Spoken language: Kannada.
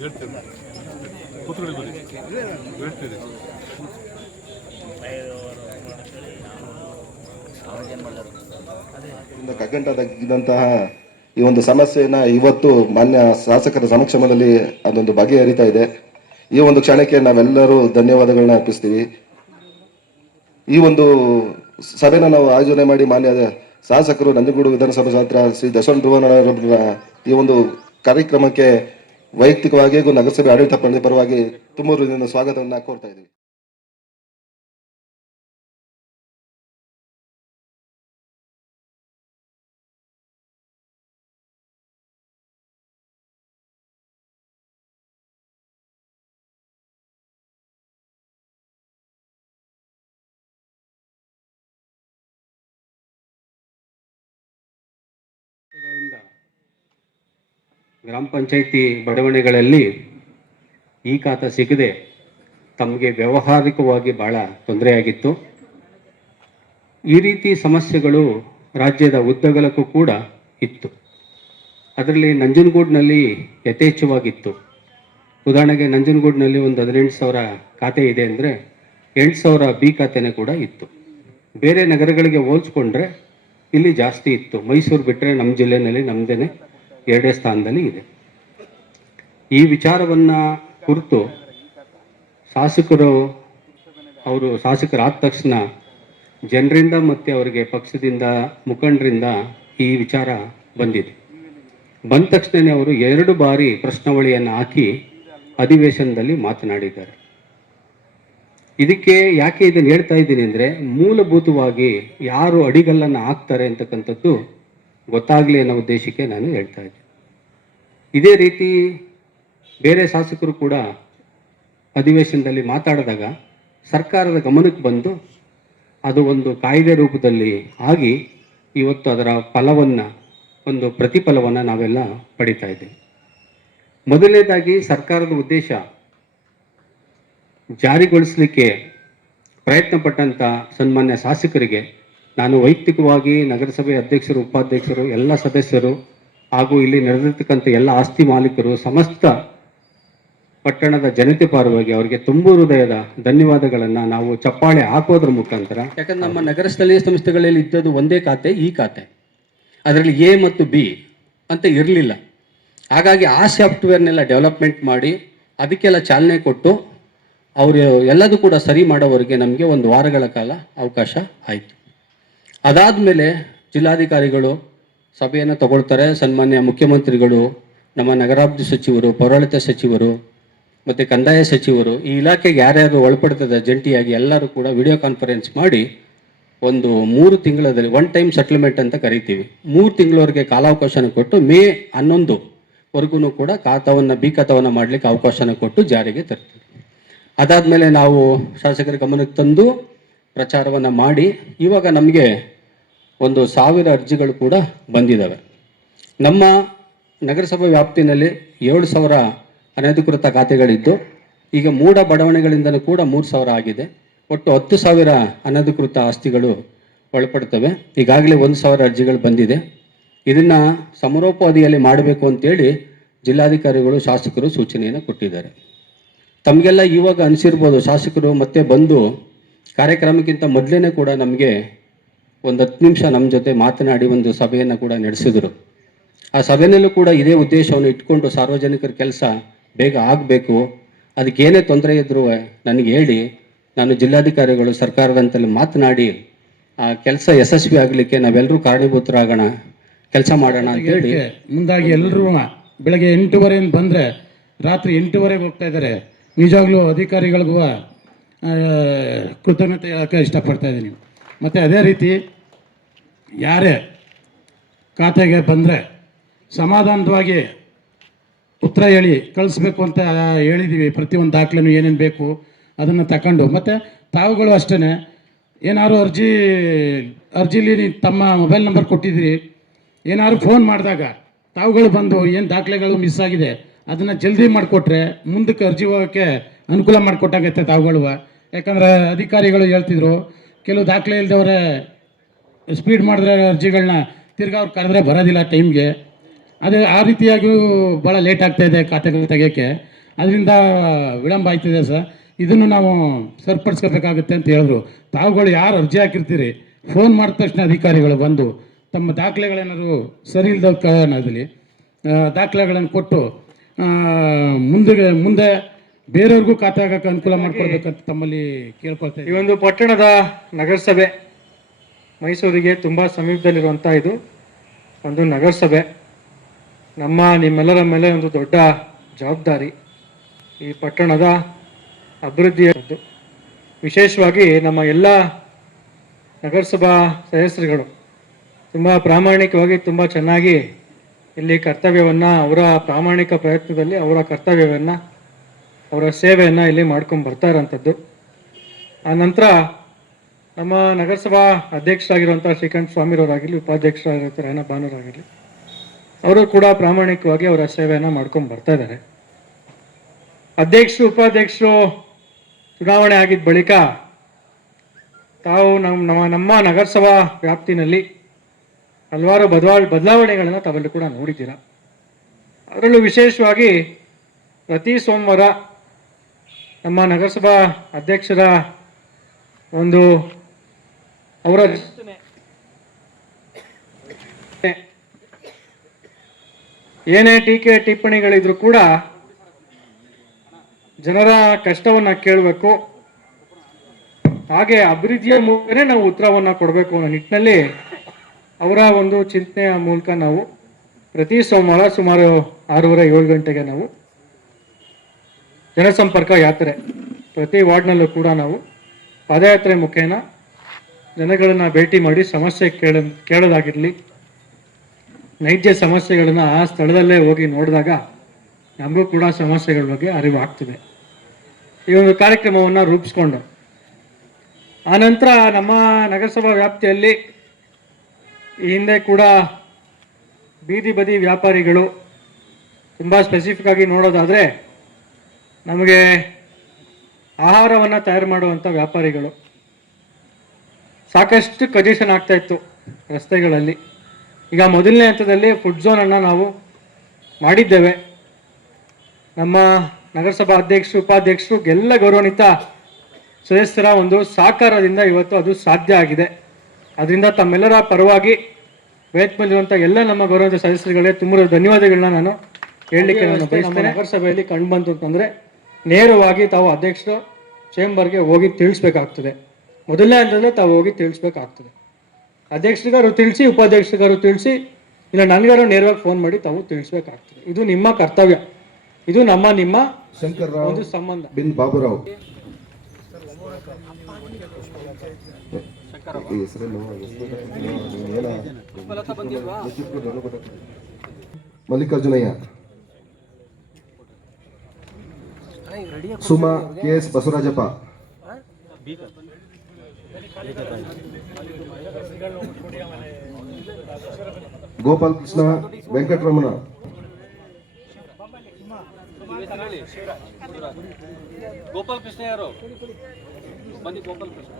ಹೇಳ್ತೇನೆ. ಕೂತ್ಕೊಳ್ಳಿ ಹೇಳ್ತೀರಿ. ಈ ಒಂದು ಸಮಸ್ಯೆಯನ್ನ ಇವತ್ತು ಮಾನ್ಯ ಶಾಸಕರ ಸಮಕ್ಷಮದಲ್ಲಿ ಅದೊಂದು ಬಗೆಹರಿತಾ ಇದೆ. ಈ ಒಂದು ಕ್ಷಣಕ್ಕೆ ನಾವೆಲ್ಲರೂ ಧನ್ಯವಾದಗಳನ್ನ ಅರ್ಪಿಸ್ತೀವಿ. ಈ ಒಂದು ಸಭೆನ ನಾವು ಆಯೋಜನೆ ಮಾಡಿ ಮಾನ್ಯ ಶಾಸಕರು ನಂಜನಗೂಡು ವಿಧಾನಸಭಾ ಕ್ಷೇತ್ರ ಶ್ರೀ ದಶವನ್ ಧ್ರುವನವರ ಈ ಒಂದು ಕಾರ್ಯಕ್ರಮಕ್ಕೆ ವೈಯಕ್ತಿಕವಾಗಿ ನಗರಸಭೆ ಆಡಳಿತ ಪರವಾಗಿ ತುಂಬ ಹೃದಯದಿಂದ ಸ್ವಾಗತವನ್ನ ಕೋರ್ತಾ ಇದ್ದೀವಿ. ಗ್ರಾಮ ಪಂಚಾಯಿತಿ ಬಡಾವಣೆಗಳಲ್ಲಿ ಈ ಖಾತ ಸಿಗದೆ ತಮಗೆ ವ್ಯಾವಹಾರಿಕವಾಗಿ ಬಹಳ ತೊಂದರೆಯಾಗಿತ್ತು ಈ ರೀತಿ ಸಮಸ್ಯೆಗಳು ರಾಜ್ಯದ ಉದ್ದಗಲಕ್ಕೂ ಕೂಡ ಇತ್ತು. ಅದರಲ್ಲಿ ನಂಜನಗೂಡಿನಲ್ಲಿ ಯಥೇಚ್ಛವಾಗಿತ್ತು. ಉದಾಹರಣೆಗೆ ನಂಜನಗೂಡಿನಲ್ಲಿ ಒಂದು ಹದಿನೆಂಟು ಸಾವಿರ ಖಾತೆ ಇದೆ ಅಂದರೆ ಎಂಟು ಸಾವಿರ ಬಿ ಖಾತೆನೇ ಕೂಡ ಇತ್ತು. ಬೇರೆ ನಗರಗಳಿಗೆ ಹೋಲಿಸ್ಕೊಂಡ್ರೆ ಇಲ್ಲಿ ಜಾಸ್ತಿ ಇತ್ತು. ಮೈಸೂರು ಬಿಟ್ಟರೆ ನಮ್ಮ ಜಿಲ್ಲೆಯಲ್ಲಿ ನಮ್ಮದೇನೆ ಎರಡೇ ಸ್ಥಾನದಲ್ಲಿ ಇದೆ. ಈ ವಿಚಾರವನ್ನು ಕುರಿತು ಶಾಸಕರು, ಅವರು ಶಾಸಕರಾದ ತಕ್ಷಣ ಜನರಿಂದ ಮತ್ತು ಅವರಿಗೆ ಪಕ್ಷದಿಂದ, ಮುಖಂಡರಿಂದ ಈ ವಿಚಾರ ಬಂದಿದೆ. ಬಂದ ತಕ್ಷಣವೇ ಅವರು ಎರಡು ಬಾರಿ ಪ್ರಶ್ನಾವಳಿಯನ್ನು ಹಾಕಿ ಅಧಿವೇಶನದಲ್ಲಿ ಮಾತನಾಡಿದ್ದಾರೆ. ಇದಕ್ಕೆ ಯಾಕೆ ಇದನ್ನು ಹೇಳ್ತಾ ಇದ್ದೀನಿ ಅಂದರೆ ಮೂಲಭೂತವಾಗಿ ಯಾರು ಅಡಿಗಲ್ಲನ್ನು ಹಾಕ್ತಾರೆ ಅಂತಕ್ಕಂಥದ್ದು ಗೊತ್ತಾಗಲಿ ಅನ್ನೋ ಉದ್ದೇಶಕ್ಕೆ ನಾನು ಹೇಳ್ತಾ ಇದ್ದೆ. ಇದೇ ರೀತಿ ಬೇರೆ ಶಾಸಕರು ಕೂಡ ಅಧಿವೇಶನದಲ್ಲಿ ಮಾತಾಡಿದಾಗ ಸರ್ಕಾರದ ಗಮನಕ್ಕೆ ಬಂದು ಅದು ಒಂದು ಕಾಯ್ದೆ ರೂಪದಲ್ಲಿ ಆಗಿ ಇವತ್ತು ಅದರ ಫಲವನ್ನು, ಒಂದು ಪ್ರತಿಫಲವನ್ನು ನಾವೆಲ್ಲ ಪಡಿತಾ ಇದ್ದೀವಿ. ಮೊದಲನೇದಾಗಿ ಸರ್ಕಾರದ ಉದ್ದೇಶ ಜಾರಿಗೊಳಿಸಲಿಕ್ಕೆ ಪ್ರಯತ್ನ ಪಟ್ಟಂಥ ಸನ್ಮಾನ್ಯ ಶಾಸಕರಿಗೆ ನಾನು ವೈಯಕ್ತಿಕವಾಗಿ ನಗರಸಭೆ ಅಧ್ಯಕ್ಷರು, ಉಪಾಧ್ಯಕ್ಷರು, ಎಲ್ಲ ಸದಸ್ಯರು ಹಾಗೂ ಇಲ್ಲಿ ನಡೆದಿರ್ತಕ್ಕಂಥ ಎಲ್ಲ ಆಸ್ತಿ ಮಾಲೀಕರು ಸಮಸ್ತ ಪಟ್ಟಣದ ಜನತೆ ಪರವಾಗಿ ಅವರಿಗೆ ತುಂಬು ಹೃದಯದ ಧನ್ಯವಾದಗಳನ್ನು ನಾವು ಚಪ್ಪಾಳೆ ಹಾಕೋದ್ರ ಮುಖಾಂತರ. ಯಾಕಂದ್ರೆ ನಮ್ಮ ನಗರ ಸ್ಥಳೀಯ ಸಂಸ್ಥೆಗಳಲ್ಲಿ ಇದ್ದದ್ದು ಒಂದೇ ಖಾತೆ, ಈ ಖಾತೆ. ಅದರಲ್ಲಿ ಎ ಮತ್ತು ಬಿ ಅಂತ ಇರಲಿಲ್ಲ. ಹಾಗಾಗಿ ಆ ಸಾಫ್ಟ್ವೇರ್ನೆಲ್ಲ ಡೆವಲಪ್ಮೆಂಟ್ ಮಾಡಿ ಅದಕ್ಕೆಲ್ಲ ಚಾಲನೆ ಕೊಟ್ಟು ಅವರು ಎಲ್ಲದೂ ಕೂಡ ಸರಿ ಮಾಡೋವರೆಗೆ ನಮಗೆ ಒಂದು ವಾರಗಳ ಕಾಲ ಅವಕಾಶ ಆಯಿತು. ಅದಾದಮೇಲೆ ಜಿಲ್ಲಾಧಿಕಾರಿಗಳು ಸಭೆಯನ್ನು ತಗೊಳ್ತಾರೆ. ಸನ್ಮಾನ್ಯ ಮುಖ್ಯಮಂತ್ರಿಗಳು, ನಮ್ಮ ನಗರಾಭಿವೃದ್ಧಿ ಸಚಿವರು ಪೌರಾಳಿತ ಸಚಿವರು, ಮತ್ತು ಕಂದಾಯ ಸಚಿವರು, ಈ ಇಲಾಖೆಗೆ ಯಾರ್ಯಾರು ಒಳಪಡ್ತದೆ ಜಂಟಿಯಾಗಿ ಎಲ್ಲರೂ ಕೂಡ ವಿಡಿಯೋ ಕಾನ್ಫರೆನ್ಸ್ ಮಾಡಿ ಒಂದು ಮೂರು ತಿಂಗಳಲ್ಲಿ ಒನ್ ಟೈಮ್ ಸೆಟ್ಲ್ಮೆಂಟ್ ಅಂತ ಕರಿತೀವಿ. ಮೂರು ತಿಂಗಳವರೆಗೆ ಕಾಲಾವಕಾಶನ ಕೊಟ್ಟು, ಮೇ ಹನ್ನೊಂದು ವರೆಗೂ ಕೂಡ ಖಾತವನ್ನು ಬಿ ಖಾತವನ್ನು ಮಾಡಲಿಕ್ಕೆ ಅವಕಾಶನ ಕೊಟ್ಟು ಜಾರಿಗೆ ತರ್ತೀವಿ. ಅದಾದಮೇಲೆ ನಾವು ಶಾಸಕರ ಗಮನಕ್ಕೆ ತಂದು ಪ್ರಚಾರವನ್ನು ಮಾಡಿ, ಇವಾಗ ನಮಗೆ ಒಂದು ಸಾವಿರ ಅರ್ಜಿಗಳು ಕೂಡ ಬಂದಿದ್ದಾವೆ ನಮ್ಮ ನಗರಸಭೆ ವ್ಯಾಪ್ತಿನಲ್ಲಿ ಏಳು ಸಾವಿರ ಅನಧಿಕೃತ ಖಾತೆಗಳಿದ್ದು, ಈಗ ಮೂಡ ಬಡಾವಣೆಗಳಿಂದಲೂ ಕೂಡ ಮೂರು ಸಾವಿರ ಆಗಿದೆ. ಒಟ್ಟು ಹತ್ತು ಸಾವಿರ ಅನಧಿಕೃತ ಆಸ್ತಿಗಳು ಒಳಪಡ್ತವೆ. ಈಗಾಗಲೇ ಒಂದು ಸಾವಿರ ಅರ್ಜಿಗಳು ಬಂದಿದೆ. ಇದನ್ನು ಸಮರೋಪಾದಿಯಲ್ಲಿ ಮಾಡಬೇಕು ಅಂತೇಳಿ ಜಿಲ್ಲಾಧಿಕಾರಿಗಳು, ಶಾಸಕರು ಸೂಚನೆಯನ್ನು ಕೊಟ್ಟಿದ್ದಾರೆ. ತಮಗೆಲ್ಲ ಇವಾಗ ಅನಿಸಿರ್ಬೋದು, ಶಾಸಕರು ಮತ್ತೆ ಬಂದು ಕಾರ್ಯಕ್ರಮಕ್ಕಿಂತ ಮೊದಲೇ ಕೂಡ ನಮಗೆ ಒಂದು ಹತ್ತು ನಿಮಿಷ ನಮ್ಮ ಜೊತೆ ಮಾತನಾಡಿ ಒಂದು ಸಭೆಯನ್ನು ಕೂಡ ನಡೆಸಿದರು. ಆ ಸಭೆಯಲ್ಲೂ ಕೂಡ ಇದೇ ಉದ್ದೇಶವನ್ನು ಇಟ್ಕೊಂಡು ಸಾರ್ವಜನಿಕರ ಕೆಲಸ ಬೇಗ ಆಗಬೇಕು. ಅದಕ್ಕೇನೇ ತೊಂದರೆ ಇದ್ದರೂ ನನಗೆ ಹೇಳಿ, ನಾನು ಜಿಲ್ಲಾಧಿಕಾರಿಗಳು ಸರ್ಕಾರದಂತಲ್ಲಿ ಮಾತನಾಡಿ, ಆ ಕೆಲಸ ಯಶಸ್ವಿ ಆಗಲಿಕ್ಕೆ ನಾವೆಲ್ಲರೂ ಕಾರಣೀಭೂತರಾಗೋಣ, ಕೆಲಸ ಮಾಡೋಣ ಅಂತ ಹೇಳಿ. ಮುಂದಾಗಿ ಎಲ್ಲರೂ ಬೆಳಗ್ಗೆ ಎಂಟೂವರೆಯಿಂದ ಬಂದರೆ ರಾತ್ರಿ ಎಂಟೂವರೆಗೆ ಹೋಗ್ತಾ ಇದ್ದಾರೆ. ನಿಜವಾಗ್ಲೂ ಅಧಿಕಾರಿಗಳಿಗೂ ಕೃತಜ್ಞತೆ ಹೇಳೋಕ್ಕೆ ಇಷ್ಟಪಡ್ತಾ ಇದ್ದೀನಿ. ಮತ್ತು ಅದೇ ರೀತಿ ಯಾರೇ ಖಾತೆಗೆ ಬಂದರೆ ಸಮಾಧಾನವಾಗಿ ಉತ್ತರ ಹೇಳಿ, ಕಳಿಸ್ಬೇಕು ಅಂತ ಹೇಳಿದ್ದೀವಿ ಪ್ರತಿಯೊಂದು ದಾಖಲೆನೂ ಏನೇನು ಬೇಕು ಅದನ್ನು ತಗೊಂಡು ಮತ್ತು ತಾವುಗಳು ಅಷ್ಟೇ ಏನಾದ್ರು ಅರ್ಜಿ, ಅರ್ಜಿಲಿ ತಮ್ಮ ಮೊಬೈಲ್ ನಂಬರ್ ಕೊಟ್ಟಿದ್ದೀರಿ. ಏನಾದ್ರು ಫೋನ್ ಮಾಡಿದಾಗ ತಾವುಗಳು ಬಂದು ಏನು ದಾಖಲೆಗಳು ಮಿಸ್ ಆಗಿದೆ ಅದನ್ನು ಜಲ್ದಿ ಮಾಡಿಕೊಟ್ರೆ ಮುಂದಕ್ಕೆ ಅರ್ಜಿ ಹೋಗೋಕ್ಕೆ ಅನುಕೂಲ ಮಾಡಿಕೊಟ್ಟಾಗತ್ತೆ ತಾವುಗಳು. ಯಾಕಂದ್ರೆ ಅಧಿಕಾರಿಗಳು ಹೇಳ್ತಿದ್ರು, ಕೆಲವು ದಾಖಲೆ ಇಲ್ದವ್ರೆ ಸ್ಪೀಡ್ ಮಾಡಿದ್ರೆ ಅರ್ಜಿಗಳನ್ನ ತಿರ್ಗಾ ಅವ್ರು ಕರೆದ್ರೆ ಬರೋದಿಲ್ಲ ಟೈಮ್ಗೆ ಅದೇ ಆ ರೀತಿಯಾಗಿಯೂ ಭಾಳ ಲೇಟ್ ಆಗ್ತಾ ಇದೆ ಖಾತೆಗಳು ತೆಗೆಯೋಕ್ಕೆ. ಅದರಿಂದ ವಿಳಂಬ ಆಯ್ತಿದೆ ಸರ್. ಇದನ್ನು ನಾವು ಸರಿಪಡಿಸ್ಕೋಬೇಕಾಗುತ್ತೆ ಅಂತ ಹೇಳಿದ್ರು. ತಾವುಗಳು ಯಾರು ಅರ್ಜಿ ಹಾಕಿರ್ತೀರಿ? ಫೋನ್ ಮಾಡಿದ ತಕ್ಷಣ ಅಧಿಕಾರಿಗಳು ಬಂದು ತಮ್ಮ ದಾಖಲೆಗಳೇನಾದ್ರು ಸರಿ ಇಲ್ಲದ ಕಾರಣದಲ್ಲಿ ದಾಖಲೆಗಳನ್ನು ಕೊಟ್ಟು ಮುಂದೆ ಮುಂದೆ ಬೇರೆಯವ್ರಿಗೂ ಖಾತೆ ಹಾಕಕ್ಕೆ ಅನುಕೂಲ ಮಾಡ್ಕೊಳ್ಬೇಕಂತ ತಮ್ಮಲ್ಲಿ ಕೇಳ್ಕೊಳ್ತೇವೆ ಈ ಒಂದು ಪಟ್ಟಣದ ನಗರಸಭೆ ಮೈಸೂರಿಗೆ ತುಂಬ ಸಮೀಪದಲ್ಲಿರುವಂಥ ಇದು ಒಂದು ನಗರಸಭೆ. ನಮ್ಮ ನಿಮ್ಮೆಲ್ಲರ ಮೇಲೆ ಒಂದು ದೊಡ್ಡ ಜವಾಬ್ದಾರಿ. ಈ ಪಟ್ಟಣದ ಅಭಿವೃದ್ಧಿಯದ್ದು ವಿಶೇಷವಾಗಿ ನಮ್ಮ ಎಲ್ಲ ನಗರಸಭಾ ಸದಸ್ಯರುಗಳು ತುಂಬ ಪ್ರಾಮಾಣಿಕವಾಗಿ ತುಂಬ ಚೆನ್ನಾಗಿ ಇಲ್ಲಿ ಕರ್ತವ್ಯವನ್ನು, ಅವರ ಪ್ರಾಮಾಣಿಕ ಪ್ರಯತ್ನದಲ್ಲಿ ಅವರ ಕರ್ತವ್ಯವನ್ನು, ಅವರ ಸೇವೆಯನ್ನು ಇಲ್ಲಿ ಮಾಡ್ಕೊಂಡು ಬರ್ತಾ ಇರೋಂಥದ್ದು ಆ ನಂತರ ನಮ್ಮ ನಗರಸಭಾ ಅಧ್ಯಕ್ಷರಾಗಿರುವಂಥ ಶ್ರೀಕಂಠ ಸ್ವಾಮಿರವರಾಗಿರಲಿ ಉಪಾಧ್ಯಕ್ಷರಾಗಿರುವಂಥ ರೇಣ ಭಾನುರಾಗಿರಲಿ ಅವರು ಕೂಡ ಪ್ರಾಮಾಣಿಕವಾಗಿ ಅವರ ಸೇವೆಯನ್ನು ಮಾಡ್ಕೊಂಡು ಬರ್ತಾ ಇದ್ದಾರೆ. ಅಧ್ಯಕ್ಷರು, ಉಪಾಧ್ಯಕ್ಷರು ಚುನಾವಣೆ ಆಗಿದ್ದ ಬಳಿಕ ತಾವು ನಮ್ಮ ನಮ್ಮ ನಮ್ಮ ನಗರಸಭಾ ವ್ಯಾಪ್ತಿನಲ್ಲಿ ಹಲವಾರು ಬದಲಾ ಬದಲಾವಣೆಗಳನ್ನು ತಾವೆಲ್ಲೂ ಕೂಡ ನೋಡಿದ್ದೀರ. ಅದರಲ್ಲೂ ವಿಶೇಷವಾಗಿ ಪ್ರತಿ ಸೋಮವಾರ ನಮ್ಮ ನಗರಸಭಾ ಅಧ್ಯಕ್ಷರ ಒಂದು ಅವರ ಏನೇ ಟೀಕೆ ಟಿಪ್ಪಣಿಗಳಿದ್ರು ಕೂಡ ಜನರ ಕಷ್ಟವನ್ನ ಕೇಳಬೇಕು. ಹಾಗೆ ಅಭಿವೃದ್ಧಿಯ ಮೂಲಕನೇ ನಾವು ಉತ್ತರವನ್ನ ಕೊಡಬೇಕು ಅನ್ನೋ ನಿಟ್ಟಿನಲ್ಲಿ ಅವರ ಒಂದು ಚಿಂತನೆಯ ಮೂಲಕ ನಾವು ಪ್ರತಿ ಸೋಮವಾರ ಸುಮಾರು ಆರೂವರೆ, ಏಳು ಗಂಟೆಗೆ ನಾವು ಜನಸಂಪರ್ಕ ಯಾತ್ರೆ ಪ್ರತಿ ವಾರ್ಡ್ನಲ್ಲೂ ಕೂಡ ನಾವು ಪಾದಯಾತ್ರೆ ಮುಖೇನ ಜನಗಳನ್ನ ಭೇಟಿ ಮಾಡಿ ಸಮಸ್ಯೆ ಕೇಳ, ಕೇಳೋದಾಗಿರಲಿ, ನೈಜ ಸಮಸ್ಯೆಗಳನ್ನ ಆ ಸ್ಥಳದಲ್ಲೇ ಹೋಗಿ ನೋಡಿದಾಗ ನಮಗೂ ಕೂಡ ಸಮಸ್ಯೆಗಳ ಬಗ್ಗೆ ಅರಿವು ಆಗ್ತಿದೆ ಈ ಒಂದು ಕಾರ್ಯಕ್ರಮವನ್ನು ರೂಪಿಸ್ಕೊಂಡು ಆನಂತರ ನಮ್ಮ ನಗರಸಭಾ ವ್ಯಾಪ್ತಿಯಲ್ಲಿ ಈ ಹಿಂದೆ ಕೂಡ ಬೀದಿ ಬದಿ ವ್ಯಾಪಾರಿಗಳು ತುಂಬ ಸ್ಪೆಸಿಫಿಕ್ ಆಗಿ ನೋಡೋದಾದರೆ ನಮಗೆ ಆಹಾರವನ್ನು ತಯಾರು ಮಾಡುವಂಥ ವ್ಯಾಪಾರಿಗಳು ಸಾಕಷ್ಟು ಕಜೇಷನ್ ಆಗ್ತಾ ಇತ್ತು ರಸ್ತೆಗಳಲ್ಲಿ. ಈಗ ಮೊದಲನೇ ಹಂತದಲ್ಲಿ ಫುಡ್ ಝೋನನ್ನು ನಾವು ಮಾಡಿದ್ದೇವೆ. ನಮ್ಮ ನಗರಸಭಾ ಅಧ್ಯಕ್ಷರು ಉಪಾಧ್ಯಕ್ಷರು ಎಲ್ಲ ಗೌರವಾನ್ವಿತ ಸದಸ್ಯರ ಒಂದು ಸಹಕಾರದಿಂದ ಇವತ್ತು ಅದು ಸಾಧ್ಯ ಆಗಿದೆ. ಅದರಿಂದ ತಮ್ಮೆಲ್ಲರ ಪರವಾಗಿ ವೇತನಲ್ಲಿರುವಂಥ ಎಲ್ಲ ನಮ್ಮ ಗೌರವ ಸದಸ್ಯರುಗಳೇ ತುಂಬ ಧನ್ಯವಾದಗಳನ್ನ ನಾನು ಹೇಳಲಿಕ್ಕೆ ನಾನು ಬಯಸ್ತೇನೆ. ನಗರಸಭೆಯಲ್ಲಿ ಕಂಡು ಬಂತು ಅಂತಂದರೆ ನೇರವಾಗಿ ತಾವು ಅಧ್ಯಕ್ಷರು ಚೇಂಬರ್ಗೆ ಹೋಗಿ ತಿಳಿಸ್ಬೇಕಾಗ್ತದೆ. ಮೊದಲನೇ ಹಂತದಲ್ಲಿ ತಾವು ಹೋಗಿ ತಿಳಿಸ್ಬೇಕಾಗ್ತದೆ. ಅಧ್ಯಕ್ಷರಿಗಾರು ತಿಳಿಸಿ ಉಪಾಧ್ಯಕ್ಷರಿಗಾರು ತಿಳಿಸಿ ಇಲ್ಲ ನನಗಾರು ನೇರವಾಗಿ ಫೋನ್ ಮಾಡಿ ತಾವು ತಿಳಿಸ್ಬೇಕಾಗ್ತದೆ. ಇದು ನಿಮ್ಮ ಕರ್ತವ್ಯ. ಇದು ನಮ್ಮ ನಿಮ್ಮ ಒಂದು ಸಂಬಂಧ. ಬಿನ್ Baburao? Mallikarjunaiah. Suma K S Basavarajappa. Gopal Krishna Venkataramana. Gopal Krishna ಯಾರು? ಬನ್ನಿ ಗೋಪಾಲ್ ಕೃಷ್ಣ